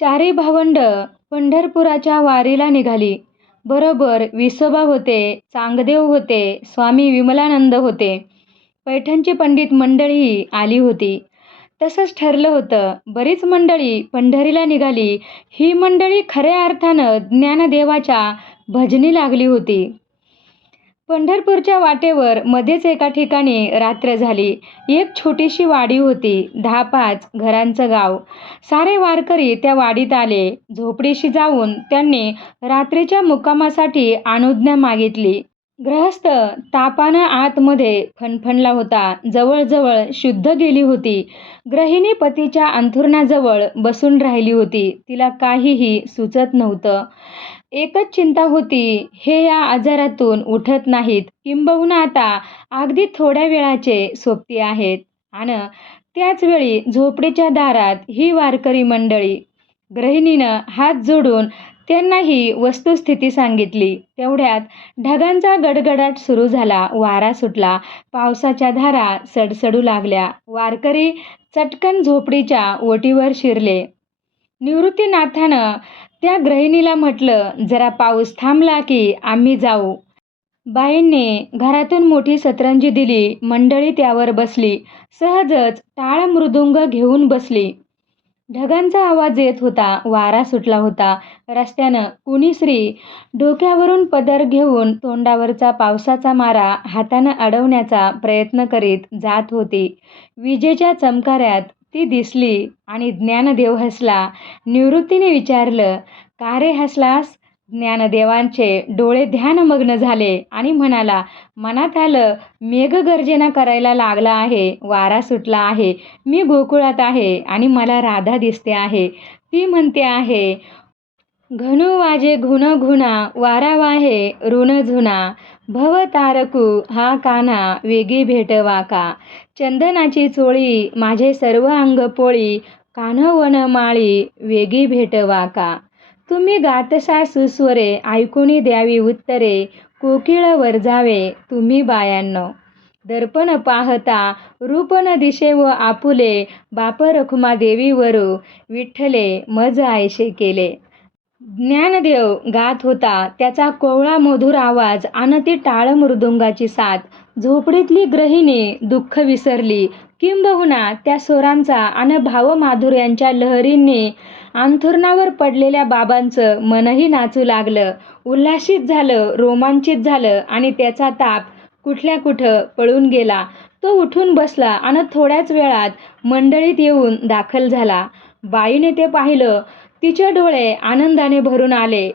चारी भावंड पंढरपुराच्या वारीला निघाली. बरोबर विसोबा होते, चांगदेव होते, स्वामी विमलानंद होते. पैठणची पंडित मंडळीही आली होती. तसंच ठरलं होतं. बरीच मंडळी पंढरीला निघाली. ही मंडळी खऱ्या अर्थानं ज्ञानदेवाच्या भजनी लागली होती. पंढरपूरच्या वाटेवर मध्येच एका ठिकाणी रात्र झाली. एक छोटीशी वाडी होती. दहा-पाच घरांचं गाव. सारे वारकरी त्या वाडीत आले. झोपडीशी जाऊन त्यांनी रात्रीच्या मुक्कामासाठी अनुज्ञा मागितली. गृहस्थ तापानं आतमध्ये फणफणला होता. जवळजवळ शुद्ध गेली होती. गृहिणी पतीच्या अंथुरणाजवळ बसून राहिली होती. तिला काहीही सुचत नव्हतं. एकच चिंता होती, हे या आजारातून उठत नाहीत किंबहुना आता अगदी थोड्या वेळाचे सोबती आहेत. आणि त्याचवेळी झोपडीच्या दारात ही वारकरी मंडळी. गृहिणीनं हात जोडून त्यांना ही वस्तुस्थिती सांगितली. तेवढ्यात ढगांचा गडगडाट सुरू झाला. वारा सुटला. पावसाच्या धारा सडसडू लागल्या. वारकरी चटकन झोपडीच्या ओटीवर शिरले. निवृत्तीनाथानं त्या गृहिणीला म्हटलं, जरा पाऊस थांबला की आम्ही जाऊ. बाईंनी घरातून मोठी सतरंजी दिली. मंडळी त्यावर बसली. सहजच टाळ मृदुंग घेऊन बसली. ढगांचा आवाज येत होता. वारा सुटला होता. रस्त्यानं कुणी स्त्री डोक्यावरून पदर घेऊन तोंडावरचा पावसाचा मारा हातानं अडवण्याचा प्रयत्न करीत जात होती. विजेच्या चमकाऱ्यात ती दिसली आणि ज्ञानदेव हसला. निवृत्तीने विचारलं, का रे हसलास? ज्ञानदेवांचे डोळे ध्यानमग्न झाले आणि म्हणाला, मनात आलं, मेघगर्जना करायला लागला आहे. वारा सुटला आहे. मी गोकुळात आहे आणि मला राधा दिसते आहे. ती म्हणते आहे, घनु वाजे घुण घुणा, वारा वाहे ऋण झुना. भव तारकू हा कान्हा, वेगी भेटवा का. चंदनाची चोळी माझे सर्व अंग पोळी, कान्हवन माळी वेगी भेटवा का. तुम्ही गातसा सुस्वरे, ऐकुनी द्यावी उत्तरे, कोकिळ वरजावे तुम्ही बायांनो. दर्पण पाहता रूपन दिशे व आपुले, बाप रखुमादेवीवरु विठ्ठले मज आयशे केले. ज्ञानदेव गात होता. त्याचा कोवळा मधुर आवाज आणि ती टाळ मृदुंगाची साथ. झोपडीतली गृहिणी दुःख विसरली. किंबहुना त्या स्वरांचा आणि भावमाधुर्यांच्या लहरींनी अंथरुणावर पडलेल्या बाबांचं मनही नाचू लागलं. उल्हासित झालं, रोमांचित झालं आणि त्याचा ताप कुठल्या कुठं पळून गेला. तो उठून बसला आणि थोड्याच वेळात मंडळीत येऊन दाखल झाला. बाईने ते पाहिलं. तिचे डोळे आनंदाने भरून आले.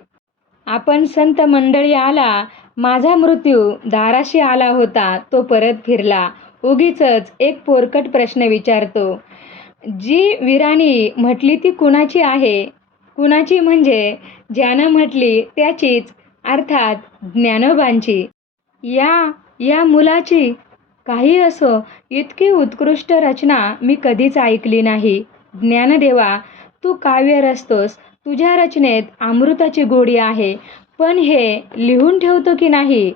आपण संत मंडळी आला. माझा मृत्यू दाराशी आला होता, तो परत फिरला. उगीचच एक पोरकट प्रश्न विचारतो. जी विराणी म्हटली ती कुणाची आहे? कुणाची म्हणजे ज्यानं म्हटली त्याचीच, अर्थात ज्ञानोबांची. या या मुलाची? काही असो, इतकी उत्कृष्ट रचना मी कधीच ऐकली नाही. ज्ञानदेवा, तू काव्य रचतोस. तुझ्या रचनेत अमृताची गोडी आहे. पण हे लिहून ठेवतो की नाही?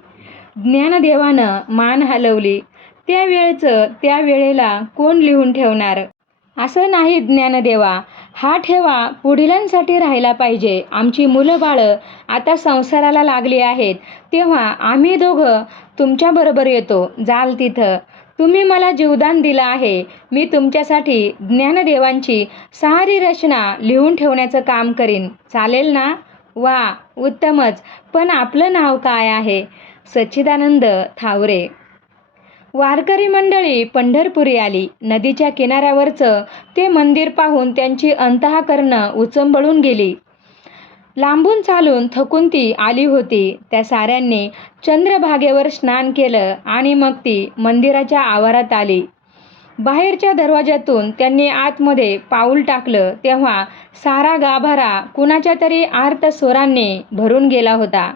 ज्ञानदेवानं मान हलवली. त्या वेळचं त्या वेळेला कोण लिहून ठेवणार? असं नाही ज्ञानदेवा. हा ठेवा पुढीलांसाठी राहिला पाहिजे. आमची मुलं-बाळं आता संसाराला लागली आहेत. तेव्हा आम्ही दोघं तुमच्याबरोबर येतो. जाल तिथं. तुम्ही मला जीवदान दिलं आहे. मी तुमच्यासाठी ज्ञानदेवांची सारी रचना लिहून ठेवण्याचं काम करीन. चालेल ना? वा, उत्तमच. पण आपलं नाव काय आहे? सच्चिदानंद थावरे. वारकरी मंडळी पंढरपुरी आली. नदीच्या किनाऱ्यावरचं ते मंदिर पाहून त्यांची अंतःकरणं उचंबळून गेली. लांबून चालून थकून ती आली होती. त्या साऱ्यांनी चंद्रभागेवर स्नान केलं आणि मग ती मंदिराच्या आवारात आली. बाहेरच्या दरवाज्यातून त्यांनी आतमध्ये पाऊल टाकलं तेव्हा सारा गाभारा कुणाच्या तरी आर्त स्वरांनी भरून गेला होता.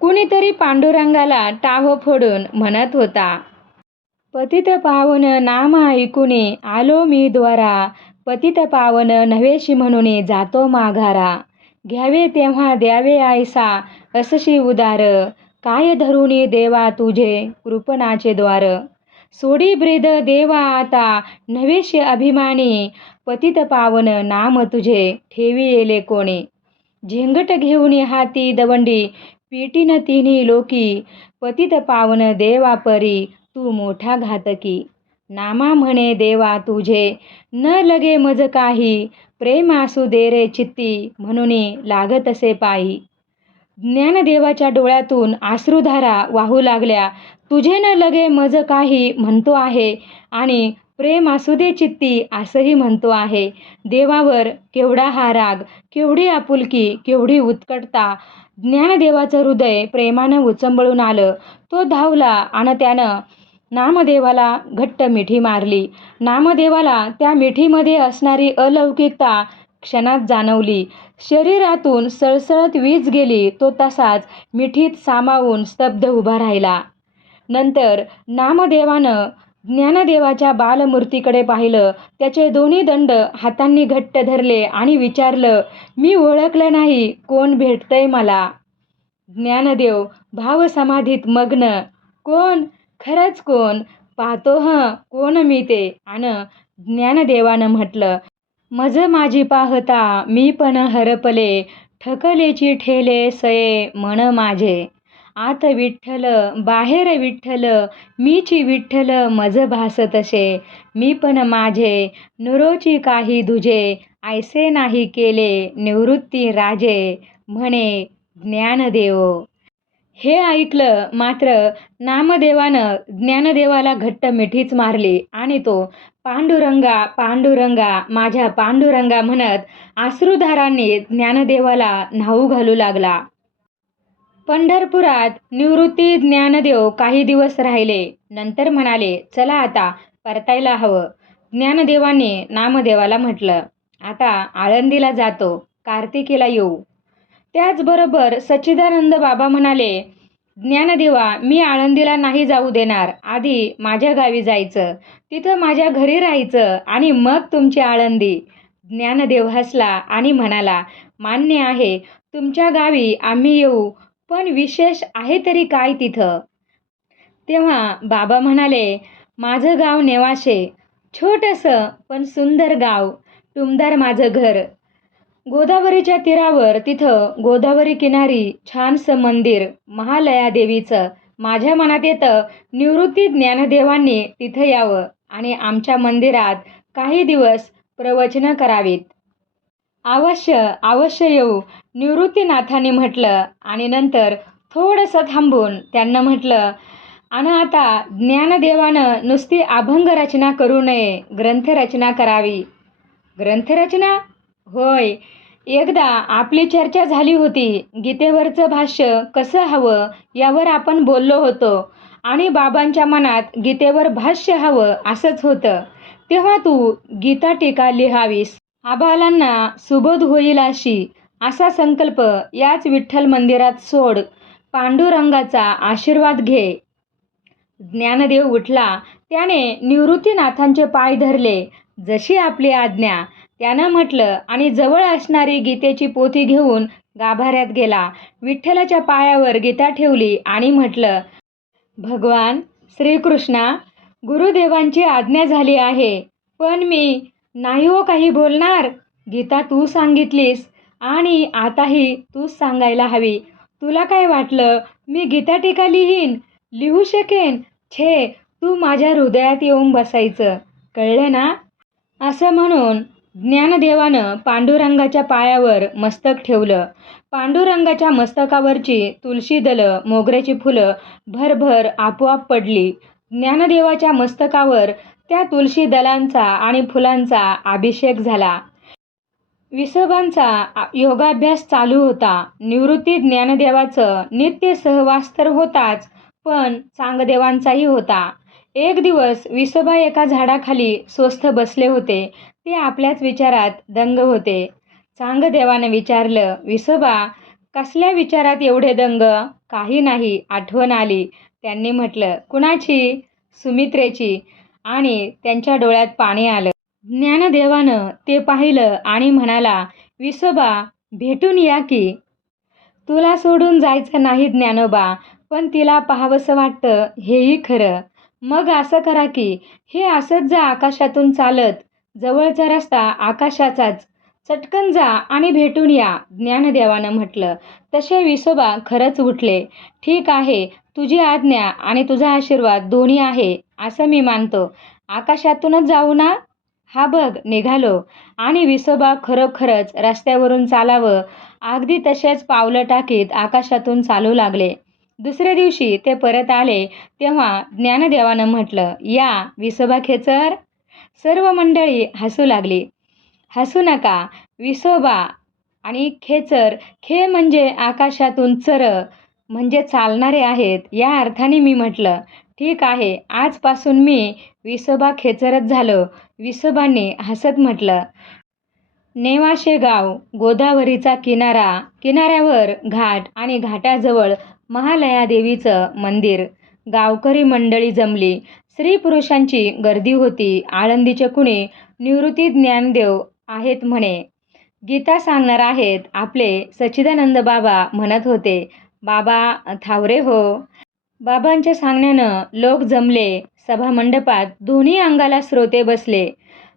कुणीतरी पांडुरंगाला टाहो फोडून म्हणत होता. पतित पावन नाम ऐकून आलो मी द्वारा, पतित पावन नवेशी म्हणून जातो माघारा. घ्यावे तेव्हा द्यावे आयसा असशी उदार, काय धरुनी देवा तुझे कृपणाचे द्वार. सोडी ब्रेद देवा आता नवेश अभिमानी, पतित पावन नाम तुझे ठेवी येले कोणी? झेंगट घेऊन हाती दवंडी पेटीन तिन्ही लोकी. पतित पावन देवा परी तू मोठा घातकी. नामा म्हणे देवा तुझे न लगे मज काही. प्रेम असू दे रे चित्ती म्हणून लागत असे पायी. ज्ञानदेवाच्या डोळ्यातून आश्रुधारा वाहू लागल्या. तुझे न लगे मज काही म्हणतो आहे आणि प्रेम असू दे चित्ती असंही म्हणतो आहे. देवावर केवढा हा राग केवढी आपुलकी केवढी उत्कटता. ज्ञानदेवाचं हृदय प्रेमानं उचंबळून आलं. तो धावला आणि त्यानं नामदेवाला घट्ट मिठी मारली. नामदेवाला त्या मिठीमध्ये असणारी अलौकिकता क्षणात जाणवली. शरीरातून सळसळत वीज गेली तो तसाच मिठीत सामावून स्तब्ध उभा राहिला. नंतर नामदेवानं ज्ञानदेवाच्या बालमूर्तीकडे पाहिलं. त्याचे दोन्ही दंड हातांनी घट्ट धरले आणि विचारलं मी ओळखलं नाही कोण भेटतंय मला? ज्ञानदेव भावसमाधीत मग्न. कोण? खरंच कोण? पाहतो हं. कोण मी ते? आणि ज्ञानदेवानं म्हटलं मज माझी पाहता मी पण हरपले ठकलेची ठेले सये मन माझे. आत विठ्ठल बाहेर विठ्ठल मीची विठ्ठल मज भासतसे मी पण माझे नुरोची काही दुजे ऐसे नाही केले निवृत्ती राजे म्हणे ज्ञानदेव. हे ऐकलं मात्र नामदेवानं ज्ञानदेवाला घट्ट मिठीच मारली आणि तो पांडुरंगा पांडुरंगा माझ्या पांडुरंगा म्हणत आश्रुधारांनी ज्ञानदेवाला न्हाऊ घालू लागला. पंढरपुरात निवृत्ती ज्ञानदेव काही दिवस राहिले. नंतर म्हणाले चला आता परतायला हवं. ज्ञानदेवाने नामदेवाला म्हटलं आता आळंदीला जातो कार्तिकीला येऊ. त्याचबरोबर सच्चिदानंद बाबा म्हणाले ज्ञानदेवा मी आळंदीला नाही जाऊ देणार. आधी माझ्या गावी जायचं. तिथं माझ्या घरी राहायचं आणि मग तुमची आळंदी. ज्ञानदेव हसला आणि म्हणाला मान्य आहे तुमच्या गावी आम्ही येऊ पण विशेष आहे तरी काय तिथं? तेव्हा बाबा म्हणाले माझं गाव नेवाशे. छोटंसं पण सुंदर गाव. टुमदार माझं घर. गोदावरीच्या तीरावर तिथं गोदावरी किनारी छानसं मंदिर महालया देवीचं माझ्या मनात येतं निवृत्ती ज्ञानदेवांनी तिथं यावं आणि आमच्या मंदिरात काही दिवस प्रवचनं करावीत. अवश्य अवश्य येऊ निवृत्तीनाथांनी म्हटलं आणि नंतर थोडंसं थांबून त्यांना म्हटलं आणि आता ज्ञानदेवानं नुसती अभंग रचना करू नये ग्रंथरचना करावी. ग्रंथरचना? होय. एकदा आपली चर्चा झाली होती. गीतेवरचं भाष्य कसं हवं यावर आपण बोललो होतो आणि बाबांच्या मनात गीतेवर भाष्य हवं असंच होतं. तेव्हा तू गीता टीका लिहावीस. आबालांना सुबोध होईल अशी असा संकल्प याच विठ्ठल मंदिरात सोड. पांडुरंगाचा आशीर्वाद घे. ज्ञानदेव उठला. त्याने निवृत्तीनाथांचे पाय धरले. जशी आपली आज्ञा त्यानं म्हटलं आणि जवळ असणारी गीतेची पोथी घेऊन गाभाऱ्यात गेला. विठ्ठलाच्या पायावर गीता ठेवली आणि म्हटलं भगवान श्रीकृष्णा गुरुदेवांची आज्ञा झाली आहे. पण मी नाही हो काही बोलणार. गीता तू सांगितलीस आणि आताही तूच सांगायला हवी. तुला काय वाटलं? मी गीता टीका लिहीन लिहू शकेन? छे तू माझ्या हृदयात येऊन बसायचं. कळलं ना? असं म्हणून ज्ञानदेवानं पांडुरंगाच्या पायावर मस्तक ठेवलं. पांडुरंगाच्या मस्तकावरची तुलशी दलं मोगऱ्याची फुलं भरभर आपोआप पडली. ज्ञानदेवाच्या मस्तकावर त्या तुलशी दलांचा आणि फुलांचा अभिषेक झाला. विसोबांचा योगाभ्यास चालू होता. निवृत्ती ज्ञानदेवाचं नित्य सहवास तर होताच पण चांगदेवांचाही होता. एक दिवस विसोबा एका झाडाखाली स्वस्थ बसले होते. ते आपल्याच विचारात दंग होते. चांगदेवानं विचारलं विसोबा कसल्या विचारात एवढे दंग? काही नाही आठवण आली. त्यांनी म्हटलं कुणाची? सुमित्रेची. आणि त्यांच्या डोळ्यात पाणी आलं. ज्ञानदेवानं ते पाहिलं आणि म्हणाला विसोबा भेटून या की? तुला सोडून जायचं नाही ज्ञानोबा पण तिला पाहावंसं वाटतं हेही खरं. मग असं करा की हे असंच जा आकाशातून चालत जवळचा रस्ता आकाशाचाच. चटकन जा आणि भेटून या ज्ञानदेवानं म्हटलं. तसे विसोबा खरंच उठले. ठीक आहे तुझी आज्ञा आणि तुझा आशीर्वाद दोन्ही आहे असं मी मानतो. आकाशातूनच जाऊ ना? हा बघ निघालो. आणि विसोबा खरोखरच रस्त्यावरून चालावं. अगदी तसेच पावलं टाकीत आकाशातून चालू लागले. दुसऱ्या दिवशी ते परत आले तेव्हा ज्ञानदेवानं म्हटलं या विसोबा खेचर सर्व मंडळी हसू लागली. हसू नका विसोबा आणि खेचर खे म्हणजे आकाशातून चर म्हणजे चालणारे आहेत या अर्थाने मी म्हटलं ठीक आहे आजपासून मी विसोबा खेचरच झालो विसोबांनी हसत म्हटलं. नेवाशे गाव गोदावरीचा किनारा किनाऱ्यावर घाट आणि घाटाजवळ महालया देवीचं मंदिर. गावकरी मंडळी जमली. स्त्री पुरुषांची गर्दी होती. आळंदीचे कुणी? निवृत्ती ज्ञानदेव आहेत म्हणे. गीता सांगणार आहेत. आपले सच्चिदानंद बाबा म्हणत होते. बाबा थावरे हो. बाबांच्या सांगण्यानं लोक जमले. सभामंडपात दोन्ही अंगाला श्रोते बसले.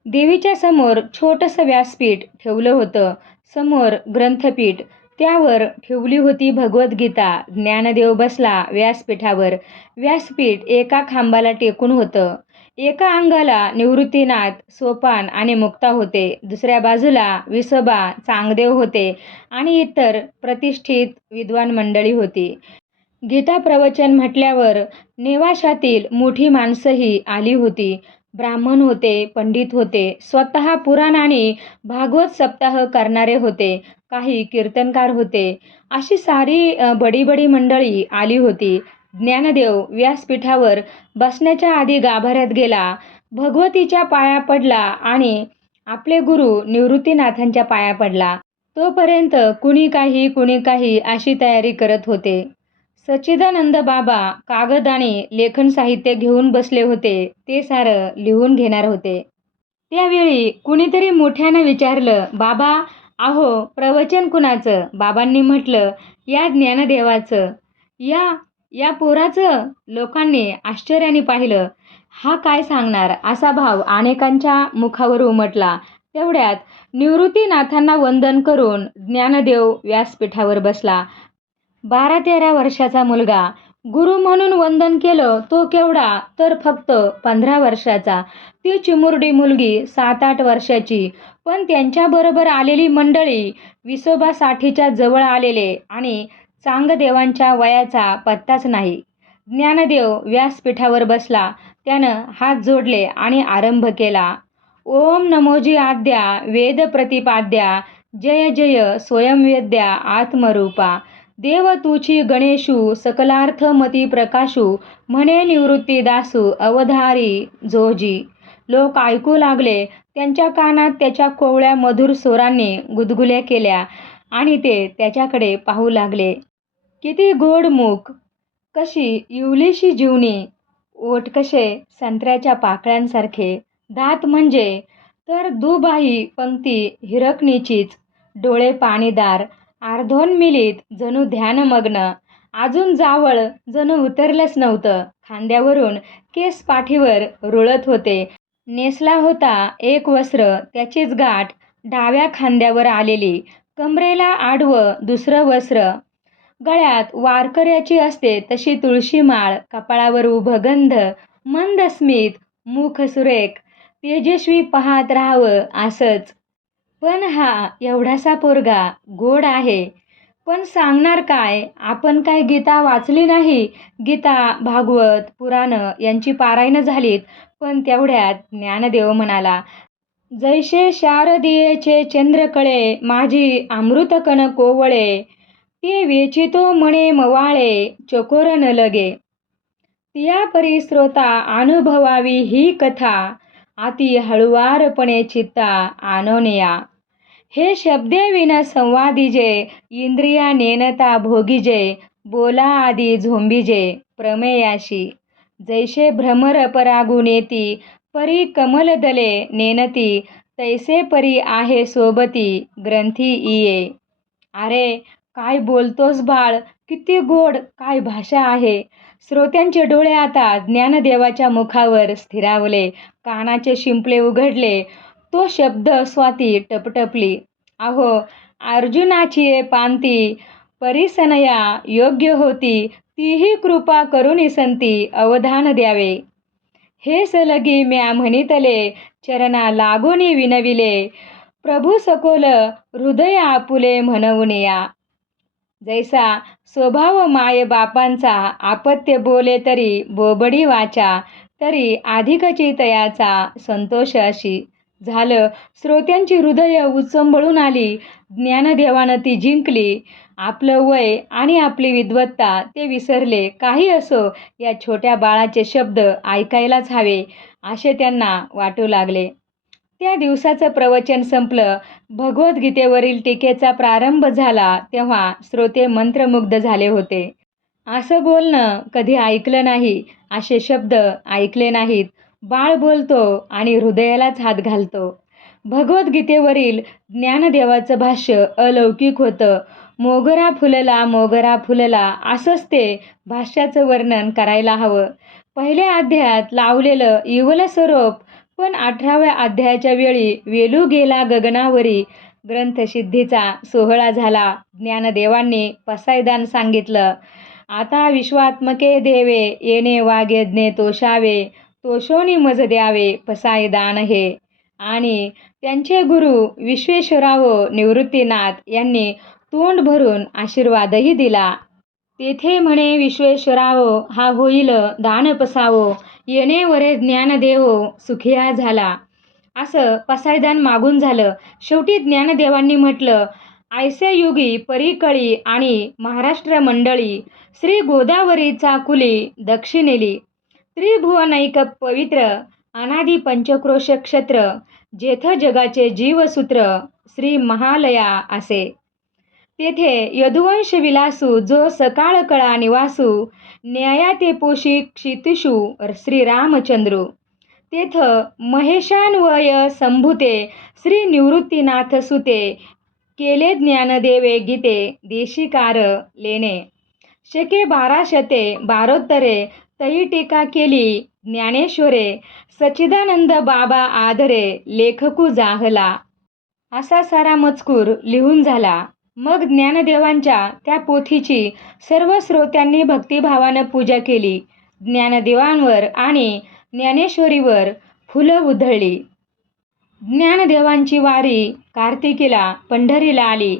देवीच्या समोर छोटंसं व्यासपीठ ठेवलं होतं. समोर ग्रंथपीठ. त्यावर ठेवली होती भगवद्गीता. ज्ञानदेव बसला व्यासपीठावर. व्यासपीठ एका खांबाला टेकून होतं. एका अंगाला निवृत्तीनाथ सोपान आणि मुक्ता होते. दुसऱ्या बाजूला विसोबा चांगदेव होते आणि इतर प्रतिष्ठित विद्वान मंडळी होती. गीता प्रवचन म्हटल्यावर नेवाशातील मोठी माणसंही आली होती. ब्राह्मण होते पंडित होते स्वतः पुराण आणि भागवत सप्ताह करणारे होते. काही कीर्तनकार होते. अशी सारी बडी बडी मंडळी आली होती. ज्ञानदेव व्यासपीठावर बसण्याच्या आधी गाभाऱ्यात गेला. भगवतीच्या पाया पडला आणि आपले गुरु निवृत्तीनाथांच्या पाया पडला. तोपर्यंत कुणी काही कुणी काही अशी तयारी करत होते. सच्चिदानंद बाबा कागद आणि लेखन साहित्य घेऊन बसले होते. ते सारं लिहून घेणार होते. त्यावेळी कुणीतरी मोठ्यानं विचारलं बाबा अहो प्रवचन कुणाचं? बाबांनी म्हटलं या ज्ञानदेवाचं. या या पोराचं? लोकांनी आश्चर्याने पाहिलं. हा काय सांगणार? असा भाव अनेकांच्या मुखावर उमटला. तेवढ्यात निवृत्तीनाथांना वंदन करून ज्ञानदेव व्यासपीठावर बसला. बारा तेरा वर्षाचा मुलगा. गुरु म्हणून वंदन केलं तो केवढा? तर फक्त पंधरा वर्षाचा. ती चिमुरडी मुलगी सात आठ वर्षाची. पण त्यांच्याबरोबर आलेली मंडळी विसोबा साठीच्या जवळ आलेले आणि चांगदेवांच्या वयाचा पत्ताच नाही. ज्ञानदेव व्यासपीठावर बसला. त्यानं हात जोडले आणि आरंभ केला. ओम नमोजी आद्या वेद प्रतिपाद्या जय जय स्वयंवेद्या आत्मरूपा. देव तुची गणेशू सकलार्थ मती प्रकाशू म्हणे निवृत्ती दासू अवधारी जोजी. लोक ऐकू लागले त्यांच्या कानात त्याच्या कोवळ्या मधुर स्वरांनी गुदगुल्या केल्या आणि ते त्याच्याकडे पाहू लागले. किती गोड मूक. कशी इवलीशी जीवनी. ओठ कसे संत्र्याच्या पाकळ्यांसारखे. दात म्हणजे तर दुबाही पंक्ती हिरकणीचीच. डोळे पाणीदार. अर्धोन मिलीत जणू ध्यानमग्न. अजून जावळ जणू उतरलंच नव्हतं. खांद्यावरून केस पाठीवर रुळत होते. नेसला होता एक वस्त्र त्याचीच गाठ डाव्या खांद्यावर आलेली कमरेला आडवं दुसरं वस्त्र. गळ्यात वारकऱ्याची असते तशी तुळशी माळ कपाळावर उभं गंध मंद स्मित मुख सुरेख तेजस्वी पाहत राहावं असंच. पण हा एवढासा पोरगा गोड आहे पण सांगणार काय? आपण काय गीता वाचली नाही? गीता भागवत पुराणं यांची पारायणं झालीत पण तेवढ्यात ज्ञानदेव म्हणाला जैसे शारदीयेचे चंद्रकळे माझी अमृतकण कोवळे ते वेचितो म्हणे मवाळे चकोर न लगे. तिया परिस्रोता अनुभवावी ही कथा अति हळुवारपणे चित्ता आणोनिया हे शब्दे विन संवादिजे इंद्रिया नेनता भोगिजे बोला आदी झोंबिजे प्रमेयाशी. जैसे भ्रमर परागुनेती परी कमलदले नेनती तैसे परी आहे सोबती ग्रंथी इये. अरे काय बोलतोस बाळ किती गोड काय भाषा आहे. श्रोत्यांचे डोळे आता ज्ञानदेवाच्या मुखावर स्थिरावले कानाचे शिंपले उघडले तो शब्द स्वाती टपटपली. अहो अर्जुनाची पांती परिसनया योग्य होती तीही कृपा करून संती अवधान द्यावे. हे सलगी म्या म्हणितले चरणा लागोनी विनविले प्रभू सकोल हृदय आपुले म्हणवून या. जैसा स्वभाव माय बापांचा आपत्य बोले तरी बोबडी वाचा तरी अधिकची तयाचा संतोष अशी. झालं. श्रोत्यांची हृदय उचंबळून आली. ज्ञानदेवानं ती जिंकली. आपलं वय आणि आपली विद्वत्ता ते विसरले. काही असो या छोट्या बाळाचे शब्द ऐकायलाच हवे असे त्यांना वाटू लागले. त्या दिवसाचं प्रवचन संपलं. भगवद्गीतेवरील टीकेचा प्रारंभ झाला तेव्हा श्रोते मंत्रमुग्ध झाले होते. असं बोलणं कधी ऐकलं नाही असे शब्द ऐकले नाहीत. बाळ बोलतो आणि हृदयालाच हात घालतो. भगवद्गीतेवरील ज्ञानदेवाचं भाष्य अलौकिक होतं. मोगरा फुलला मोगरा फुलला असंच ते भाष्याचं वर्णन करायला हवं. पहिल्या अध्यायात लावलेलं इवल स्वरूप पण अठराव्या अध्यायाच्या वेळी वेलू गेला गगनावरी ग्रंथसिद्धीचा सोहळा झाला. ज्ञानदेवांनी पसायदान सांगितलं. आता विश्वात्मके देवे येणे वाग्यज्ञे तोषावे तोषोनी मज द्यावे पसायदान हे. आणि त्यांचे गुरु विश्वेश्वराव निवृत्तीनाथ यांनी तोंड भरून आशीर्वादही दिला. तेथे म्हणे विश्वेश्वराव हा होईल दान पसावो. येणे वरे ज्ञानदेव सुखिया झाला. असं पसायदान मागून झालं. शेवटी ज्ञानदेवांनी म्हटलं आयसे युगी परिकळी आणि महाराष्ट्र मंडळी श्री गोदावरीचा कुली दक्षिणेली त्रिभुवनैक पवित्र अनादि पंचक्रोश क्षेत्र जेथ जगाचे जीवसूत्र श्री महालया असे. तेथे यदुवंश विलासू जो सकाळ कळा निवासू न्यायाते पोषी क्षितिषू श्री तेथ महेशान्वय संभूते श्री निवृत्तीनाथ सुते केले ज्ञानदेवे गीते देशिकार लेणे. शके बाराशते बारोत्तरे तई टीका केली. ज्ञानेश्वरे सच्चिदानंद बाबा आदरे लेखकू जाहला. असा सारा मजकूर लिहून झाला. मग ज्ञानदेवांच्या त्या पोथीची सर्व श्रोत्यांनी भक्तिभावानं पूजा केली. ज्ञानदेवांवर आणि ज्ञानेश्वरीवर फुलं उधळली. ज्ञानदेवांची वारी कार्तिकीला पंढरीला आली.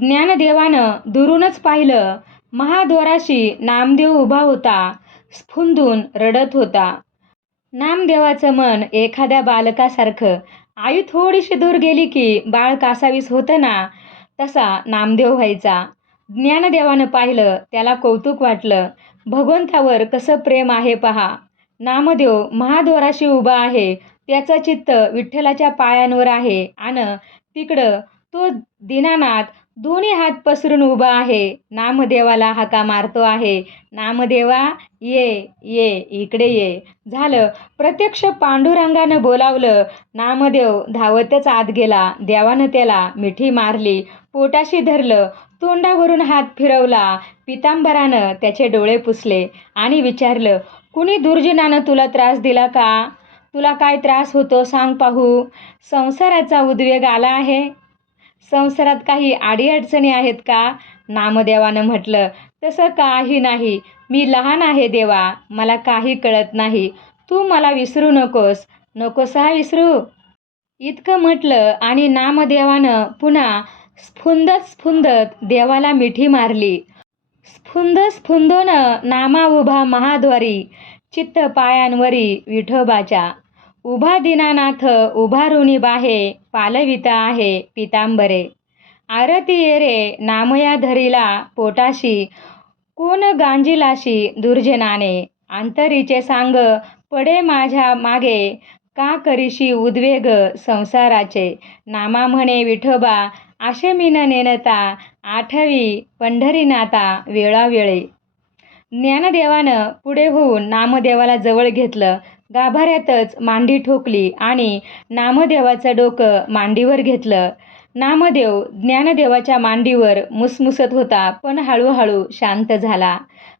ज्ञानदेवानं दुरूनच पाहिलं महाद्वाराशी नामदेव उभा होता. स्फुंदून रडत होता. नामदेवाचं मन एखाद्या बालकासारखं. आई थोडीशी दूर गेली की बाळ कासावीस होतं ना? तसा नामदेव व्हायचा. ज्ञानदेवानं पाहिलं त्याला कौतुक वाटलं. भगवंतावर कसं प्रेम आहे पहा. नामदेव महाद्वाराशी उभा आहे. त्याचं चित्त विठ्ठलाच्या पायांवर आहे. आणि तिकडं तो दीनानाथ दोन्ही हात पसरून उभा आहे. नामदेवाला हाका मारतो आहे. नामदेवा ये ये इकडे ये. झालं. प्रत्यक्ष पांडुरंगानं बोलावलं. नामदेव धावतच आत गेला. देवानं त्याला मिठी मारली. पोटाशी धरलं. तोंडावरून हात फिरवला. पितांबरानं त्याचे डोळे पुसले आणि विचारलं कुणी दुर्जनानं तुला त्रास दिला का? तुला काय त्रास होतो सांग पाहू. संसाराचा उद्वेग आला आहे? संसारात काही अडीअडचणी आहेत का? नामदेवानं म्हटलं तसं काही नाही. मी लहान आहे देवा. मला काही कळत नाही. तू मला विसरू नकोस. नकोस हा विसरू. इतकं म्हटलं आणि नामदेवानं पुन्हा स्फुंदत स्फुंदत देवाला मिठी मारली. स्फुंद स्फुंदोनं नामा उभा महाद्वारी चित्त पायांवरी विठोबाच्या उभा दिनानाथ उभारुनी बाहे पालविता आहे पितांबरे. आरती येरे नामया धरिला पोटाशी कोण गांजिलाशी दुर्जनाने. अंतरीचे सांग पडे माझ्या मागे का करीशी उद्वेग संसाराचे. नामा म्हणे विठोबा आशेमीन नेनता आठवी पंढरीनाथा वेळावेळी. ज्ञानदेवानं पुढे होऊन नामदेवाला जवळ घेतलं गाभाऱ्यातच मांडी ठोकली आणि नामदेवाचं डोकं मांडीवर घेतलं. नामदेव ज्ञानदेवाच्या मांडीवर मुसमुसत होता पण हळूहळू शांत झाला.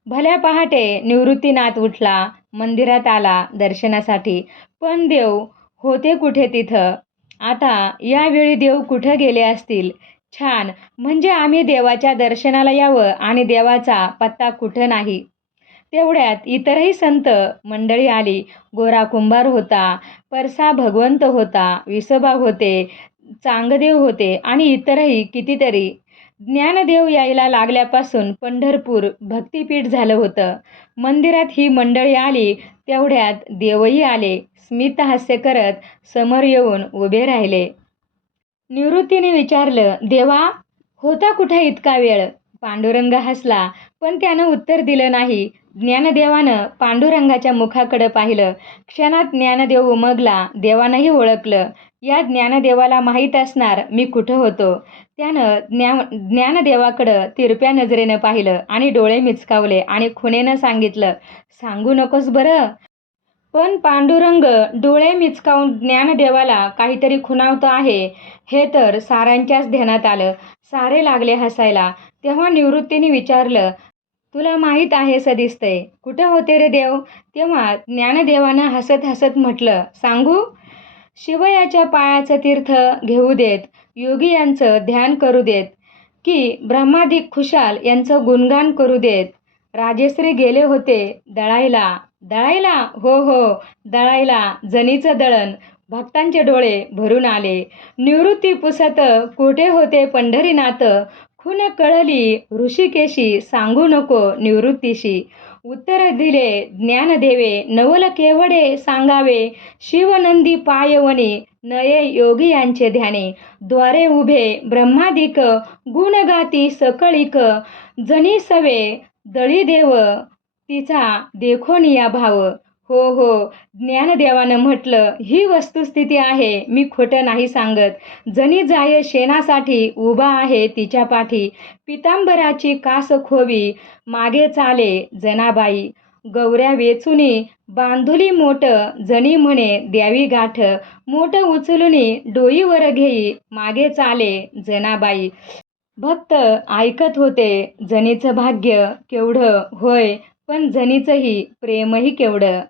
भल्या पहाटे निवृत्तीनाथ उठला मंदिरात आला दर्शनासाठी. पण देव होते कुठे तिथं? आता यावेळी देव कुठं गेले असतील? छान! म्हणजे आम्ही देवाच्या दर्शनाला यावं आणि देवाचा पत्ता कुठं नाही? तेवढ्यात इतरही संत मंडळी आली. गोरा कुंभार होता परसा भगवंत होता विसोबा होते चांगदेव होते आणि इतरही कितीतरी. ज्ञानदेव यायला लागल्यापासून पंढरपूर भक्तिपीठ झालं होतं. मंदिरात ही मंडळी आली तेवढ्यात देवही आले स्मित हास्य करत समोर येऊन उभे राहिले. निवृत्तीने विचारलं देवा होता कुठे इतका वेळ? पांडुरंग हसला पण त्यानं उत्तर दिलं नाही. ज्ञानदेवानं पांडुरंगाच्या मुखाकडं पाहिलं. क्षणात ज्ञानदेव उमगला देवानंही ओळखलं. या ज्ञानदेवाला माहीत असणार मी कुठं होतो. त्यानं ज्ञा ज्ञानदेवाकडं तिरप्या नजरेनं पाहिलं आणि डोळे मिचकावले आणि खुणेनं सांगितलं सांगू नकोस बरं. पण पांडुरंग डोळे मिचकावून ज्ञानदेवाला काहीतरी खुणावतं आहे. हे तर सारांच्याच ध्यानात आलं. सारे लागले हसायला. तेव्हा निवृत्तीने विचारलं तुला माहीत आहे असं दिसतंय कुठं होते रे देव? तेव्हा ज्ञानदेवानं हसत हसत म्हटलं सांगू? शिवयाच्या पायाचं तीर्थ घेऊ देत योगी यांचं ध्यान करू देत की ब्रह्मादिक खुशाल यांचं गुणगान करू देत. राजेश्री गेले होते दळायला दळायला हो हो दळायला जनीचं दळण. भक्तांचे डोळे भरून आले. निवृत्ती पुसत कोठे होते पंढरीनाथ? खून कळली ऋषिकेशी सांगू नको निवृत्तीशी. उत्तर दिले ज्ञानदेवे नवल केवडे सांगावे शिवनंदी पायवनी नये योगी यांचे ध्याने. द्वारे उभे ब्रह्मादिक गुणगाती सकळिक जनी सवे दळीदेव तिचा देखोनिया भाव. हो हो. ज्ञानदेवानं म्हटलं ही वस्तुस्थिती आहे मी खोटं नाही सांगत. जनी जाय शेणासाठी उभा आहे तिच्या पाठी. पितांबराची कास खोवी मागे चाले जनाबाई. गौऱ्या वेचुनी बांधुली मोठ जनी म्हणे द्यावी गाठ. मोठ उचलुनी डोईवर घेई मागे चाले जनाबाई. भक्त ऐकत होते जनीचं भाग्य केवढं होय पण जनीचंही प्रेमही केवढं.